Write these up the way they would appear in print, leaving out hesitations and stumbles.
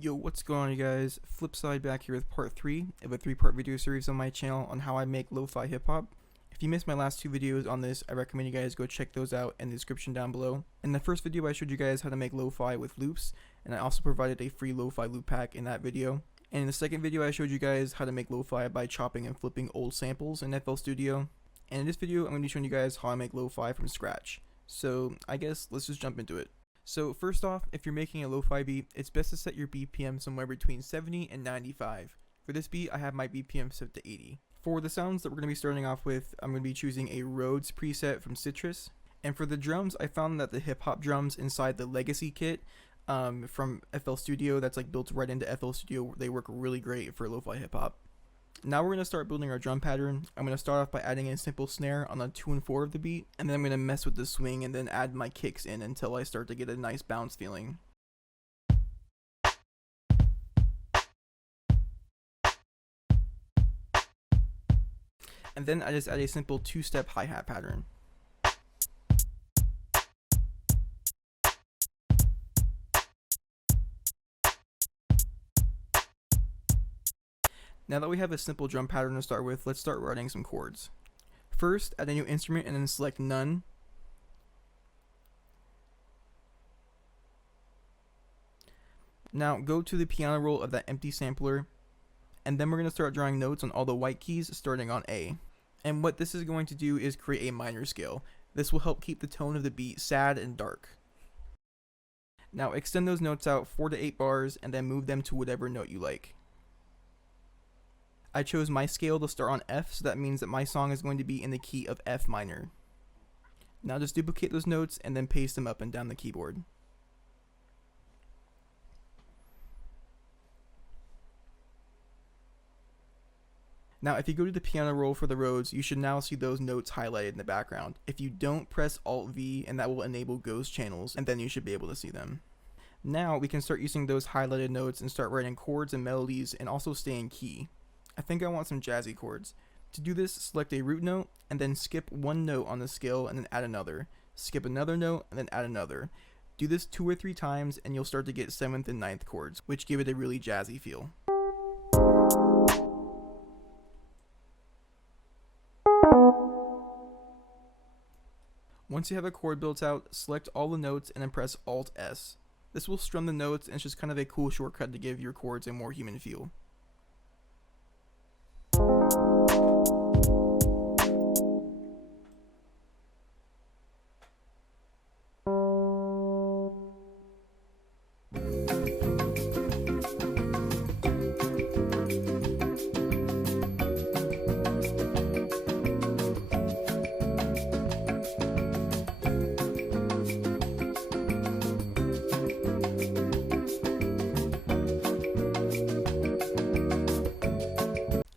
Yo, what's going on, you guys? Flipside back here with part 3 of a 3-part video series on my channel on how I make lo-fi hip-hop. If you missed my last 2 videos on this, I recommend you guys go check those out in the description down below. In the first video, I showed you guys how to make lo-fi with loops, and I also provided a free lo-fi loop pack in that video. And in the second video, I showed you guys how to make lo-fi by chopping and flipping old samples in FL Studio. And in this video, I'm going to be showing you guys how I make lo-fi from scratch. So I guess let's just jump into it. So first off, if you're making a lo-fi beat, it's best to set your BPM somewhere between 70 and 95. For this beat, I have my BPM set to 80. For the sounds that we're going to be starting off with, I'm going to be choosing a Rhodes preset from Citrus. And for the drums, I found that the hip-hop drums inside the Legacy kit from FL Studio, that's like built right into FL Studio, they work really great for lo-fi hip-hop. Now we're going to start building our drum pattern. I'm going to start off by adding a simple snare on the 2 and 4 of the beat, and then I'm going to mess with the swing and then add my kicks in until I start to get a nice bounce feeling. And then I just add a simple 2-step hi-hat pattern. Now that we have a simple drum pattern to start with, let's start writing some chords. First, add a new instrument and then select None. Now go to the piano roll of that empty sampler, and then we're going to start drawing notes on all the white keys starting on A. And what this is going to do is create a minor scale. This will help keep the tone of the beat sad and dark. Now extend those notes out 4 to 8 bars and then move them to whatever note you like. I chose my scale to start on F, so that means that my song is going to be in the key of F minor. Now just duplicate those notes and then paste them up and down the keyboard. Now if you go to the piano roll for the Rhodes, you should now see those notes highlighted in the background. If you don't, press Alt-V and that will enable ghost channels, and then you should be able to see them. Now we can start using those highlighted notes and start writing chords and melodies and also stay in key. I think I want some jazzy chords. To do this, select a root note and then skip one note on the scale and then add another. Skip another note and then add another. Do this 2 or 3 times and you'll start to get 7th and 9th chords, which give it a really jazzy feel. Once you have a chord built out, select all the notes and then press Alt-S. This will strum the notes and it's just kind of a cool shortcut to give your chords a more human feel.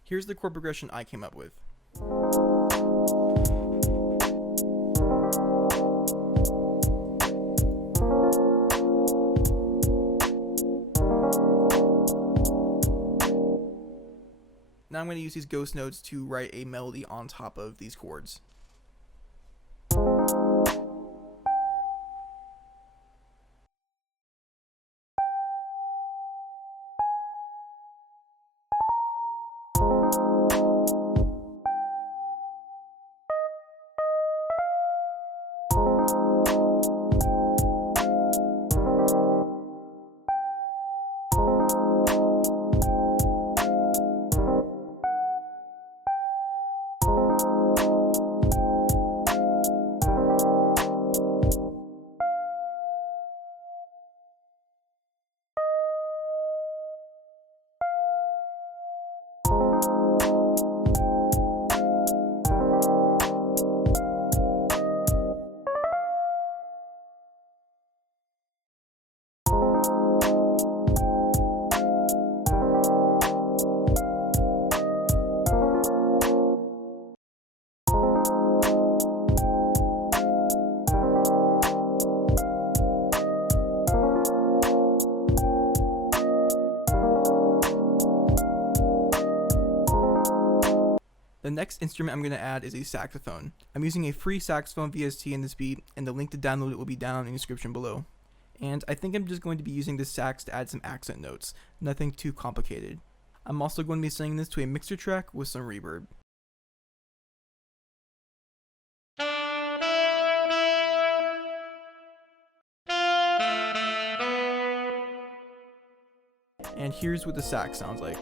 Here's the chord progression I came up with. Now I'm going to use these ghost notes to write a melody on top of these chords. The next instrument I'm going to add is a saxophone. I'm using a free saxophone VST in this beat, and the link to download it will be down in the description below. And I think I'm just going to be using the sax to add some accent notes, nothing too complicated. I'm also going to be sending this to a mixer track with some reverb. And here's what the sax sounds like.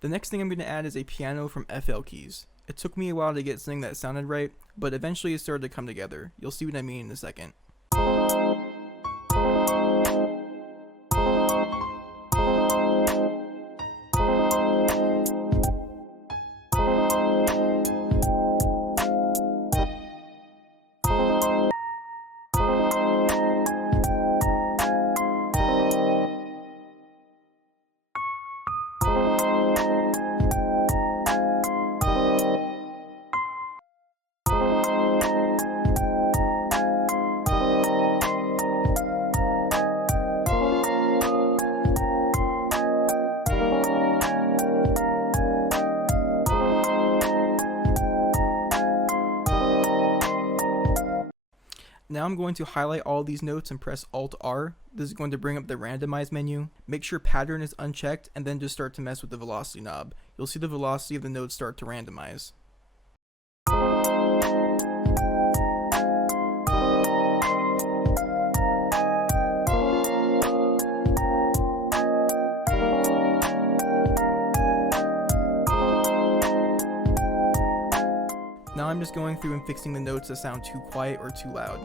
The next thing I'm going to add is a piano from FL keys. It took me a while to get something that sounded right, but eventually it started to come together. You'll see what I mean in a second. Now I'm going to highlight all these notes and press Alt-R. This is going to bring up the randomize menu. Make sure pattern is unchecked and then just start to mess with the velocity knob. You'll see the velocity of the notes start to randomize. Now I'm just going through and fixing the notes that sound too quiet or too loud.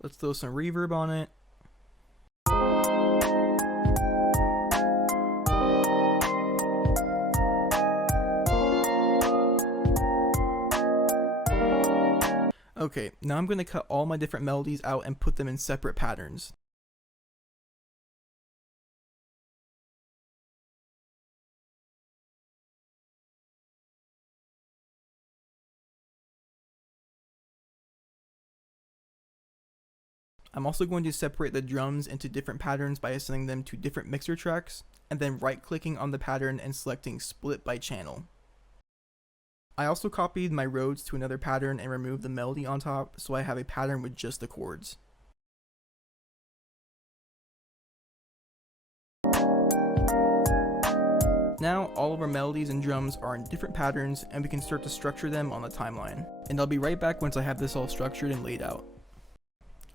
Let's throw some reverb on it. Okay, now I'm going to cut all my different melodies out and put them in separate patterns. I'm also going to separate the drums into different patterns by assigning them to different mixer tracks, and then right-clicking on the pattern and selecting Split by Channel. I also copied my Rhodes to another pattern and removed the melody on top, so I have a pattern with just the chords. Now all of our melodies and drums are in different patterns, and we can start to structure them on the timeline. And I'll be right back once I have this all structured and laid out.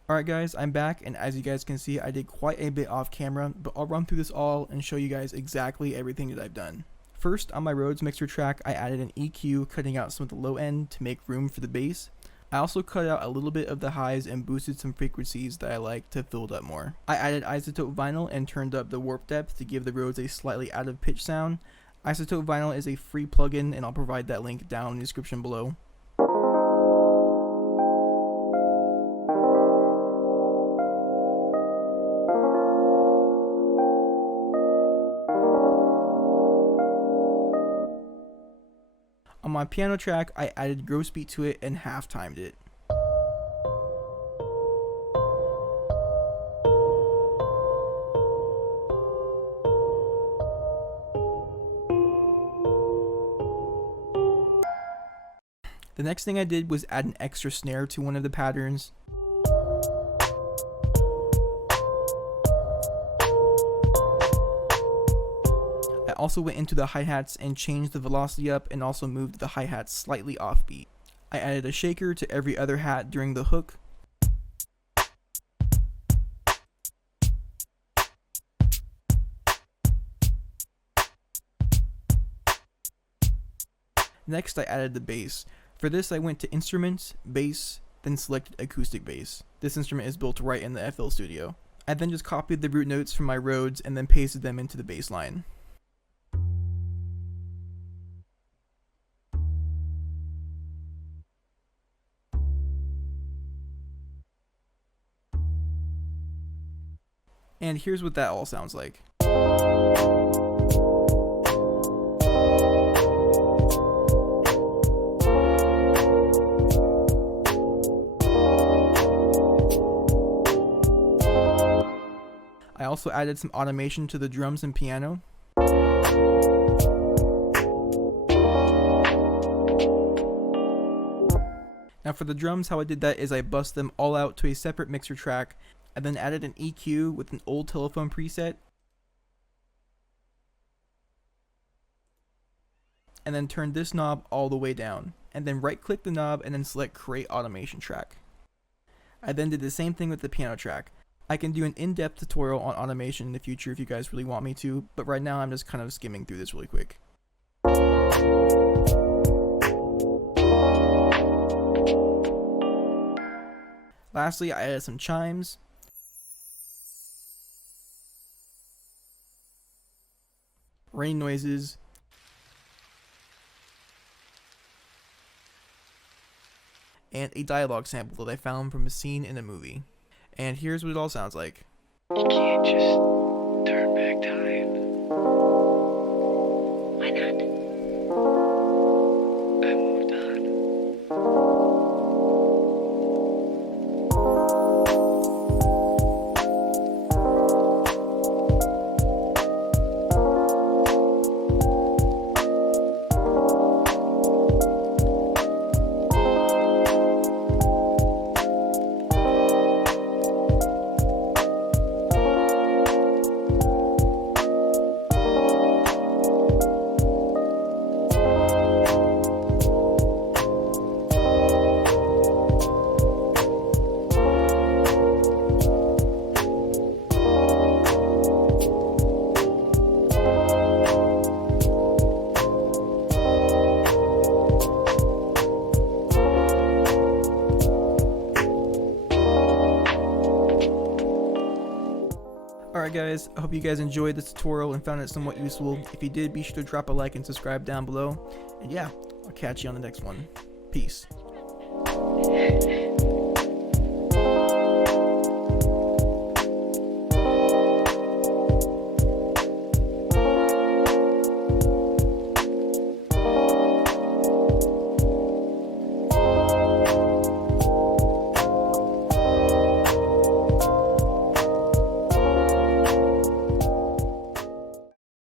Alright guys, I'm back, and as you guys can see, I did quite a bit off camera, but I'll run through this all and show you guys exactly everything that I've done. First, on my Rhodes mixer track, I added an EQ, cutting out some of the low end to make room for the bass. I also cut out a little bit of the highs and boosted some frequencies that I like to fill it up more. I added isotope vinyl and turned up the warp depth to give the Rhodes a slightly out of pitch sound. Isotope vinyl is a free plugin, and I'll provide that link down in the description below. On my piano track, I added gross beat to it and half-timed it. The next thing I did was add an extra snare to one of the patterns. I also went into the hi-hats and changed the velocity up and also moved the hi-hats slightly offbeat. I added a shaker to every other hat during the hook. Next I added the bass. For this I went to Instruments, Bass, then selected Acoustic Bass. This instrument is built right in the FL Studio. I then just copied the root notes from my Rhodes and then pasted them into the bass line. And here's what that all sounds like. also added some automation to the drums and piano. Now for the drums, how I did that is I bust them all out to a separate mixer track. I then added an EQ with an old telephone preset, and then turned this knob all the way down, and then right click the knob and then select create automation track. I then did the same thing with the piano track. I can do an in-depth tutorial on automation in the future if you guys really want me to, but right now I'm just kind of skimming through this really quick. Lastly, I added some chimes, rain noises, and a dialogue sample that I found from a scene in a movie. And here's what it all sounds like. You can't just turn back time. Why not? I moved on. Alright guys, I hope you guys enjoyed this tutorial and found it somewhat useful. If you did, be sure to drop a like and subscribe down below. And yeah, I'll catch you on the next one. Peace.